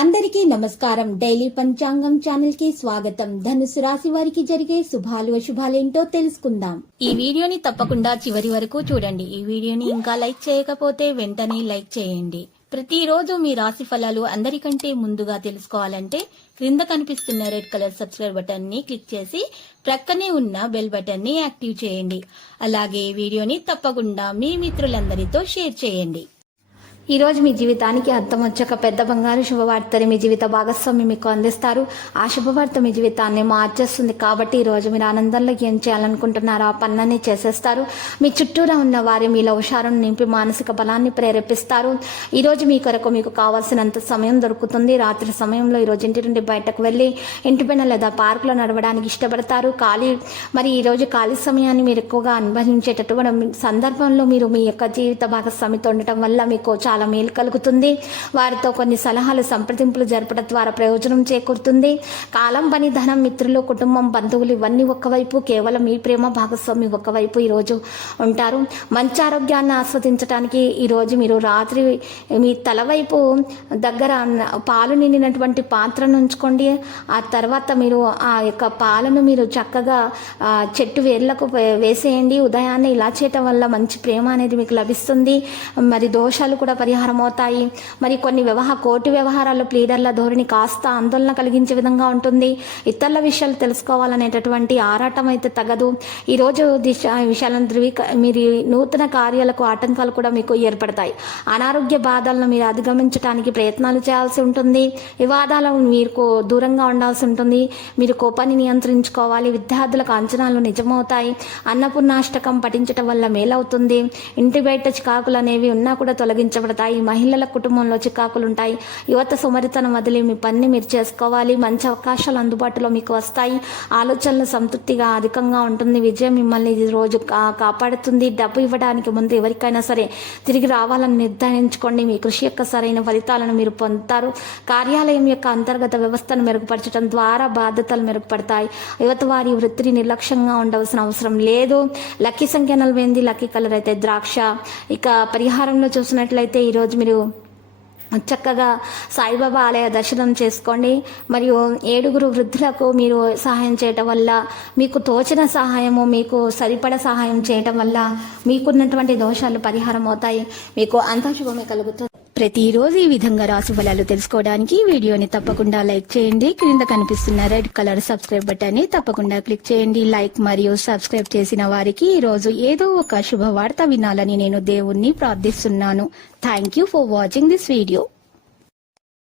అందరికీ నమస్కారం. డైలీ పంచాంగం ఛానల్ కి స్వాగతం. ధనుసు రాశి వారికి జరిగే శుభాలు అశుభాలేంటో తెలుసుకుందాం. ఈ వీడియోని తప్పకుండా చివరి వరకు చూడండి. ఈ వీడియోని ఇంకా లైక్ చేయకపోతే వెంటనే లైక్ చేయండి. ప్రతిరోజు మీ రాశి ఫలాలు అందరికంటే ముందుగా తెలుసుకోవాలంటే క్రింద కనిపిస్తున్న రెడ్ కలర్ సబ్స్క్రైబ్ బటన్ ని క్లిక్ చేసి ప్రక్కనే ఉన్న బెల్ బటన్ ని యాక్టివ్ చేయండి. అలాగే వీడియోని తప్పకుండా మీ మిత్రులందరితో షేర్ చేయండి. ఈ రోజు మీ జీవితానికి అర్థం వచ్చక పెద్ద బంగారు శుభవార్తని మీ జీవిత భాగస్వామి మీకు అందిస్తారు. ఆ శుభవార్త మీ జీవితాన్ని మార్చేస్తుంది. కాబట్టి ఈ రోజు మీరు ఆనందంలో ఏం చేయాలనుకుంటున్నారో ఆ పనులన్నీ చేసేస్తారు. మీ చుట్టూరా ఉన్న వారి మీలో హుషారం నింపి మానసిక బలాన్ని ప్రేరేపిస్తారు. ఈ రోజు మీ కొరకు మీకు కావాల్సినంత సమయం దొరుకుతుంది. రాత్రి సమయంలో ఈ రోజు ఇంటి నుండి బయటకు వెళ్ళి ఇంటి పైన లేదా పార్కులో నడవడానికి ఇష్టపడతారు. ఈ రోజు ఖాళీ సమయాన్ని మీరు ఎక్కువగా అనుభవించేటటువంటి సందర్భంలో మీరు మీ యొక్క జీవిత భాగస్వామితో ఉండటం వల్ల మీకు చాలా మేలు కలుగుతుంది. వారితో కొన్ని సలహాలు సంప్రదింపులు జరపడం ద్వారా ప్రయోజనం చేకూరుతుంది. కాలం, పని, ధనం, మిత్రులు, కుటుంబం, బంధువులు ఇవన్నీ ఒకవైపు, కేవలం మీ ప్రేమ భాగస్వామి ఒకవైపు ఈరోజు ఉంటారు. మంచి ఆరోగ్యాన్ని ఆస్వాదించడానికి ఈరోజు మీరు రాత్రి మీ తల వైపు దగ్గర పాలు నిండినటువంటి పాత్రను ఉంచుకోండి. ఆ తర్వాత మీరు ఆ యొక్క పాలను మీరు చక్కగా చెట్టు వేర్లకు వేసేయండి. ఉదయాన్నే ఇలా చేయటం వల్ల మంచి ప్రేమ అనేది మీకు లభిస్తుంది. మరి దోషాలు కూడా పరిహారం అవుతాయి. మరి కొన్ని కోర్టు వ్యవహారాల్లో ప్లీడర్ల ధోరణి కాస్త ఆందోళన కలిగించే విధంగా ఉంటుంది. ఇతరుల విషయాలు తెలుసుకోవాలనేటటువంటి ఆరాటం అయితే తగదు. ఈరోజు విషయాలను మీరు నూతన కార్యాలకు ఆటంకాలు కూడా మీకు ఏర్పడతాయి. అనారోగ్య బాధలను మీరు అధిగమించడానికి ప్రయత్నాలు చేయాల్సి ఉంటుంది. వివాదాలను మీకు దూరంగా ఉండాల్సి ఉంటుంది. మీరు కోపాన్ని నియంత్రించుకోవాలి. విద్యార్థులకు అంచనాలు నిజమవుతాయి. అన్నపూర్ణాష్టకం పఠించడం వల్ల మేలవుతుంది. ఇంటి బయట చికాకులు అనేవి ఉన్నా కూడా తొలగించబడతాయి. మహిళల కుటుంబంలో చికాకులు ఉంటాయి. యువత సుమరితనం వదిలి మీ పని మీరు చేసుకోవాలి. మంచి అవకాశాలు అందుబాటులో మీకు వస్తాయి. ఆలోచనలు సంతృప్తిగా అధికంగా ఉంటుంది. విజయం మిమ్మల్ని ఈ రోజు కాపాడుతుంది. డబ్బు ఇవ్వడానికి ముందు ఎవరికైనా సరే తిరిగి రావాలని నిర్ధారించుకోండి. మీ కృషి యొక్క సరైన ఫలితాలను మీరు పొందుతారు. కార్యాలయం యొక్క అంతర్గత వ్యవస్థను మెరుగుపరచడం ద్వారా బాధ్యతలు మెరుగుపడతాయి. యువత వారి వృత్తిని నిర్లక్ష్యంగా ఉండవలసిన అవసరం లేదు. లక్కీ సంఖ్య 48, లక్కీ కలర్ అయితే ద్రాక్ష. ఇక పరిహారంలో చూసినట్లయితే ఈరోజు మీరు చక్కగా సాయిబాబా ఆలయ దర్శనం చేసుకోండి. మరియు 7 వృద్ధులకు మీరు సహాయం చేయటం వల్ల, మీకు తోచిన సహాయము, మీకు సరిపడ సహాయం చేయటం వల్ల మీకున్నటువంటి దోషాలు పరిహారం అవుతాయి. మీకు అంతా శుభమే కలుగుతుంది. ప్రతిరోజు ఈ విధంగా రాశి ఫలాలు తెలుసుకోవడానికి వీడియోని తప్పకుండా లైక్ చేయండి. క్రింద కనిపిస్తున్న రెడ్ కలర్ సబ్స్క్రైబ్ బటన్ ని తప్పకుండా క్లిక్ చేయండి. లైక్ మరియు సబ్స్క్రైబ్ చేసిన వారికి ఈ రోజు ఏదో ఒక శుభవార్త వినాలని నేను దేవుణ్ణి ప్రార్థిస్తున్నాను. Thank you for watching this video.